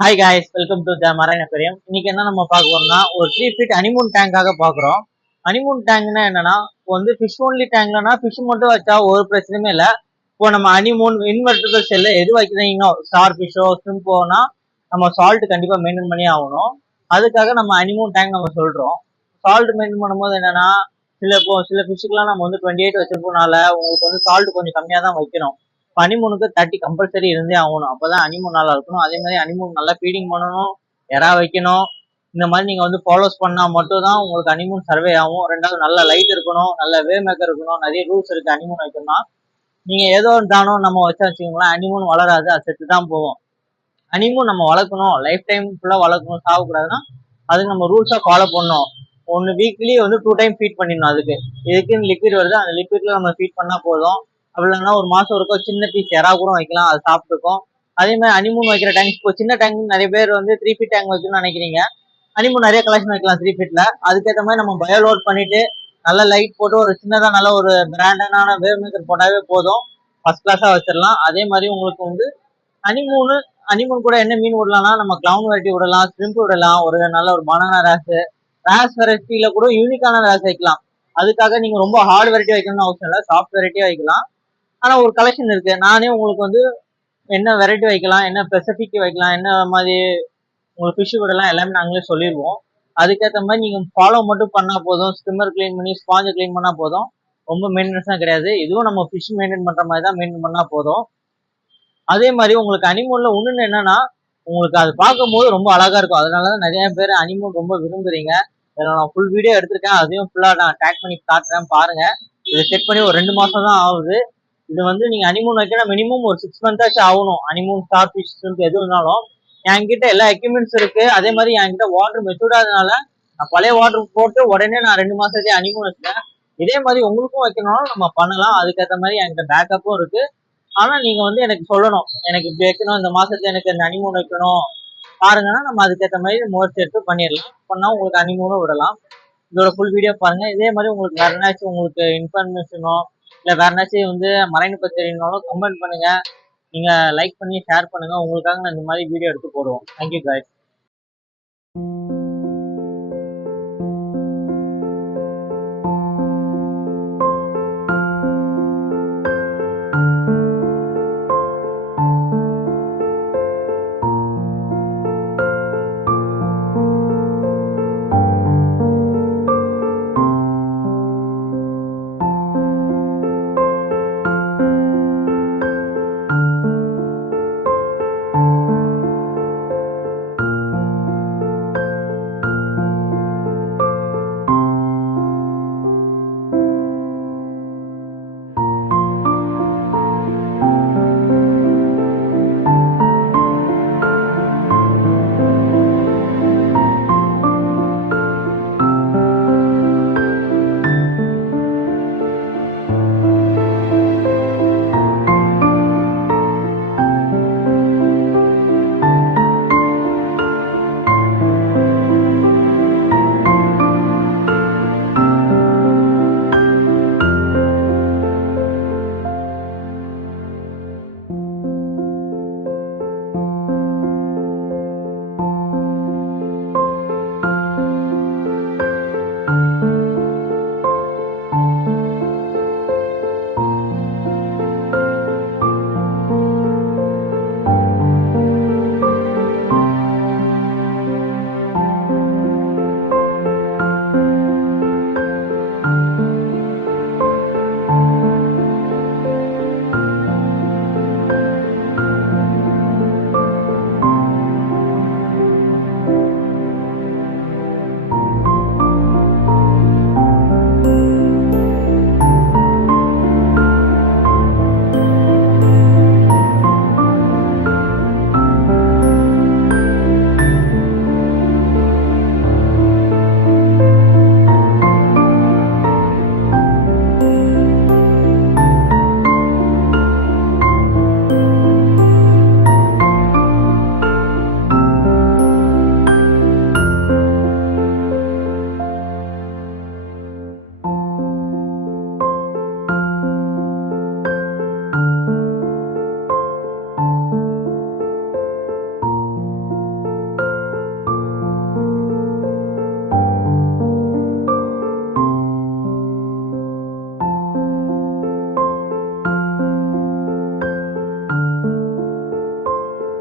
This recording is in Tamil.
Hi guys, welcome to the marine aquarium. இன்னைக்கு என்ன நம்ம பார்க்க போறோம்னா, ஒரு 3 ஃபீட் ஹனிமூன் டேங்காக பார்க்குறோம். ஹனிமூன் டேங்க்னா என்னன்னா, இப்போ வந்து ஃபிஷ் ஒன்லி டேங்க்லனா ஃபிஷ் மட்டும் வச்சா ஒரு பிரச்சனையுமே இல்லை. இப்போ நம்ம ஹனிமூன் இன்வெர்டிபிள் செல்ல எது வைக்கிறீங்களோ, ஸ்டார் ஃபிஷ்ஷோ ஸ்விம்போனா நம்ம சால்ட் கண்டிப்பாக மெயின்டைன் பண்ணி ஆகணும். அதுக்காக நம்ம ஹனிமூன் டேங்க் நம்ம சொல்றோம். சால்ட் மெயின்டைன் பண்ணும்போது என்னன்னா, சில ஃபிஷ்ஷுக்குலாம் நம்ம வந்து 28 வச்சிருக்கனால உங்களுக்கு வந்து சால்ட் கொஞ்சம் கம்மியாக தான் வைக்கணும். ஹனிமூனுக்கு 30 கம்பல்சரி இருந்தே ஆகணும். அப்பதான் ஹனிமூன் நல்லா இருக்கணும். அதே மாதிரி ஹனிமூன் நல்லா ஃபீடிங் பண்ணணும், எறா வைக்கணும். இந்த மாதிரி நீங்க வந்து ஃபாலோஸ் பண்ணா மட்டும் தான் உங்களுக்கு ஹனிமூன் சர்வே ஆகும். ரெண்டாவது நல்ல லைட் இருக்கணும், நல்ல வே மேக்கர் இருக்கணும். நிறைய ரூல்ஸ் இருக்கு ஹனிமூன் வைக்கணும்னா. நீங்க ஏதோ தானோ நம்ம வச்சுங்களேன், ஹனிமூன் வளராது, அது செத்து தான் போகும். ஹனிமூன் நம்ம வளர்க்கணும், லைஃப் டைம் ஃபுல்லா வளர்க்கணும், சாகக்கூடாதுன்னா அதுக்கு நம்ம ரூல்ஸா ஃபாலோ பண்ணணும். ஒன்று வீக்லி வந்து 2 டைம் ஃபீட் பண்ணிடணும். இதுக்குன்னு லிக்விட் வருது, அந்த லிக்விட்ல நம்ம ஃபீட் பண்ணா போதும். அப்படி இல்லைன்னா ஒரு மாசம் ஒருக்கா சின்ன பீஸ் எறா கூட வைக்கலாம், அது சாப்பிட்டுக்கும். அதே மாதிரி ஹனிமூன் வைக்கிற டேங்க், இப்போ சின்ன டேங்க் நிறைய பேர் வந்து 3 ஃபீட் டேங்க் வைக்கணும்னு நினைக்கிறீங்க. ஹனிமூன் நிறைய கலெக்ஷன் வைக்கலாம் 3 ஃபீட்ல. அதுக்கேற்ற மாதிரி நம்ம பயோலோட் பண்ணிட்டு நல்ல லைட் போட்டு ஒரு சின்னதா நல்ல ஒரு பிராண்டடான வேவ் மேக்கர் போட்டாவே போதும், ஃபர்ஸ்ட் கிளாஸா வச்சிடலாம். அதே மாதிரி உங்களுக்கு வந்து ஹனிமூனு ஹனிமூன் கூட என்ன மீன் விடலாம்னா, நம்ம கிளவுன் வெரைட்டி விடலாம், ஸ்ட்ரிம்ப் விடலாம், ஒரு நல்ல ஒரு பனானா ரேஸ் வெரைட்டியில கூட யூனிக்கான ரேஸ் வைக்கலாம். அதுக்காக நீங்க ரொம்ப ஹார்ட் வெரைட்டி வைக்கணும்னு அவசியம் இல்லை, சாஃப்ட் வெரைட்டியா வைக்கலாம். ஆனா ஒரு கலெக்ஷன் இருக்கு, நானே உங்களுக்கு வந்து என்ன வெரைட்டி வைக்கலாம், என்ன ஸ்பெசிபிக் வைக்கலாம், என்ன மாதிரி உங்களுக்கு ஃபிஷ் விடலாம் எல்லாமே நாங்களே சொல்லிடுவோம். அதுக்கேற்ற மாதிரி நீங்க ஃபாலோ மட்டும் பண்ணா போதும். ஸ்கிம்மர் கிளீன் பண்ணி ஸ்பாஞ்சை கிளீன் பண்ணா போதும். ரொம்ப மெயின்டெனன்ஸ் தான் கிடையாது. இதுவும் நம்ம ஃபிஷ் மெயின்டைன் பண்ற மாதிரி தான் மெயின்டைன் பண்ணா போதும். அதே மாதிரி உங்களுக்கு ஹனிமூன்ல ஒண்ணுன்னு என்னன்னா, உங்களுக்கு அது பார்க்கும்போது ரொம்ப அழகா இருக்கும். அதனாலதான் நிறைய பேர் ஹனிமூன் ரொம்ப விரும்புறீங்க. இதில் நான் ஃபுல் வீடியோ எடுத்திருக்கேன், அதையும் ஃபுல்லா நான் டேக் பண்ணி காட்டுறேன் பாருங்க. இதை செட் பண்ணி ஒரு 2 மாசம் தான் ஆகுது. இது வந்து நீங்க ஹனிமூன் வைக்கணும் மினிமம் ஒரு 6 மந்த்தாச்சும் ஆகணும். ஹனிமூன் ஸ்டார் ஃபிஷ் எது இருந்தாலும் என்கிட்ட எல்லா எக்யூப்மெண்ட்ஸ் இருக்கு. அதே மாதிரி என்கிட்ட வாட்டர் மெச்சூர்டாதனால நான் பழைய வாட்டர் போட்டு உடனே நான் 2 மாசத்தையும் ஹனிமூன் வச்சேன். இதே மாதிரி உங்களுக்கும் வைக்கணும்னாலும் நம்ம பண்ணலாம். அதுக்கேற்ற மாதிரி என்கிட்ட பேக்கப்பும் இருக்கு. ஆனா நீங்க வந்து எனக்கு சொல்லணும், எனக்கு இப்படி வைக்கணும், இந்த மாசத்துல எனக்கு இந்த ஹனிமூன் வைக்கணும் பாருங்கன்னா நம்ம அதுக்கேற்ற மாதிரி முயற்சி எடுத்து பண்ணிடலாம். பண்ணா உங்களுக்கு ஹனிமூனும் விடலாம். இதோட ஃபுல் வீடியோ பாருங்க. இதே மாதிரி உங்களுக்கு வேற ஏதாச்சும் உங்களுக்கு இன்ஃபர்மேஷனோ இல்லை வேற ஏதாச்சும் வந்து மரைன் பத்தி தெரியணும்னாலும் கமெண்ட் பண்ணுங்க. நீங்க லைக் பண்ணி ஷேர் பண்ணுங்க. உங்களுக்காக நான் இந்த மாதிரி வீடியோ எடுத்து போடுவோம். Thank you guys.